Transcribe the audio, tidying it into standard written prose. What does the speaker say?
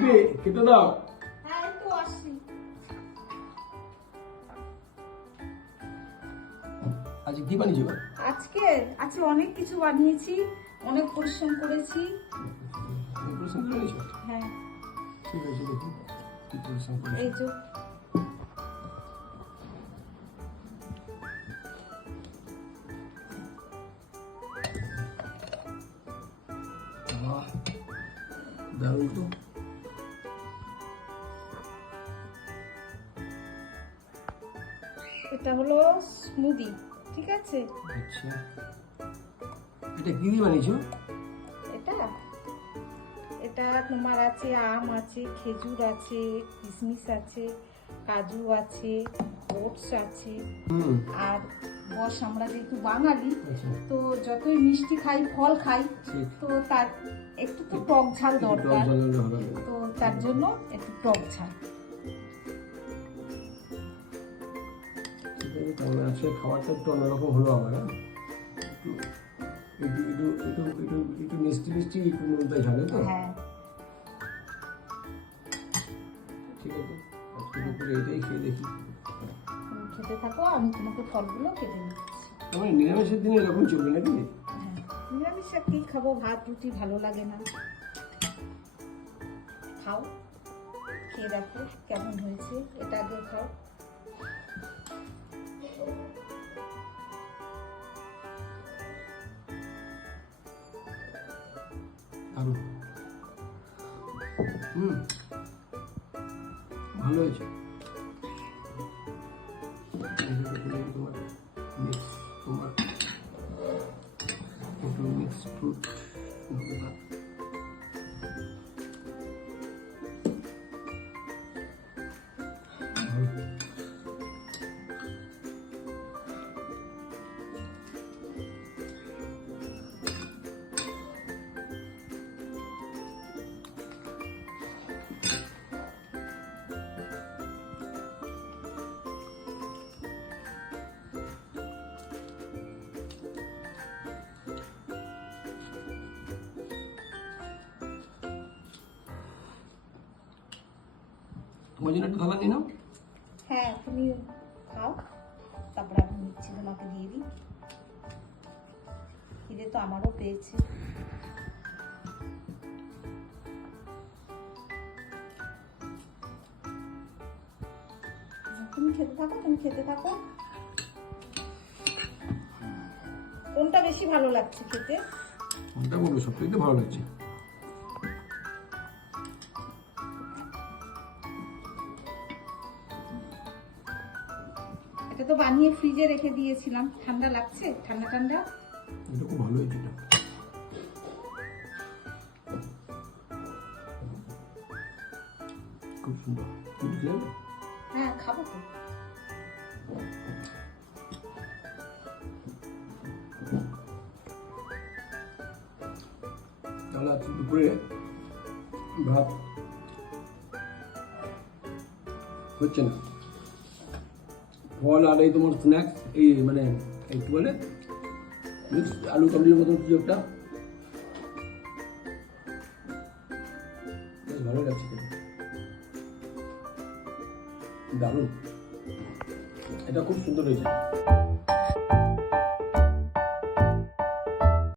খেতে দাও। হ্যাঁ এই তো আসছি। আজকে কি বানিয়েছো? আজকে অনেক কিছু বানিয়েছি, অনেক পরিশ্রম করেছি। পরিশ্রম করেছো? হ্যাঁ ঠিক আছে, দেখি কি পরিশ্রম করেছো। এই যে বাহ, দারুণ তো। এটা হলো স্মুদি, ঠিক আছে? আচ্ছা, এটা কি দিয়ে বানিয়েছো? এটা এটা তোমার আছে আম আছে, খেজুর আছে, কিশমিশ আছে, কাজু আছে, ওটস আছে। আর বস আমরা যেহেতু বাঙালি, আচ্ছা, তো যতই মিষ্টি খাই, ফল খাই, ঠিক। তো তার একটু তো টক ঝাল টক দরকার, ঝাল হলে ভালো লাগে। তো তার জন্য একটু টক ঝাল। ঠিক আছে, তাহলে আজকে খাবারটা একটু অন্যরকম হলো আমার। একটু মিষ্টি মিষ্টি, একটু নোনতা ঝালে তো। হ্যাঁ ঠিক আছে, আজকে দুপুরে এটাই খেয়ে দেখি। তুমি খেতে থাকো, আমি তোমাকে ফলগুলো কেটে দিচ্ছি। আমার নিরামিষের দিনে এরকম চলবে নাকি? হ্যাঁ, নিরামিষ আর কি খাবো, ভাত রুটি ভালো লাগে না। খাও, খেয়ে দেখো কেমন হয়েছে, এটা আগে খাও। দারুণ। ভালো হয়েছে। Mix fruit. তোমার জন্য একটা থালা নিয়ে নাও। হ্যাঁ তুমি খাও, তারপর আমি মিষ্টি তোমাকে দিয়ে দিই। খিদে তো আমারও পেয়েছে। তুমি খেতে থাকো, তুমি খেতে থাকো। কোনটা বেশি ভালো লাগছে খেতে? কোনটা বলবো, সবথেকে ভালো লাগছে। এটা তো বানিয়ে ফ্রিজে রেখে দিয়েছিলাম, ঠান্ডা লাগছে, ঠান্ডা ঠান্ডা। এটা খুব ভালো হয়েছে। এটা খুব সুন্দর। তুমি খেলে? হ্যাঁ খাবো তো। তাহলে আজকে দুপুরে ভাত হচ্ছে না। ফল আর এই তোমার স্ন্যাক্স, এই মানে একটু বলে মিক্স আলু কাবলির মতন কিছু একটা। বেশ ভালো লাগছে খেতে, দারুণ। এটা খুব সুন্দর হয়েছে।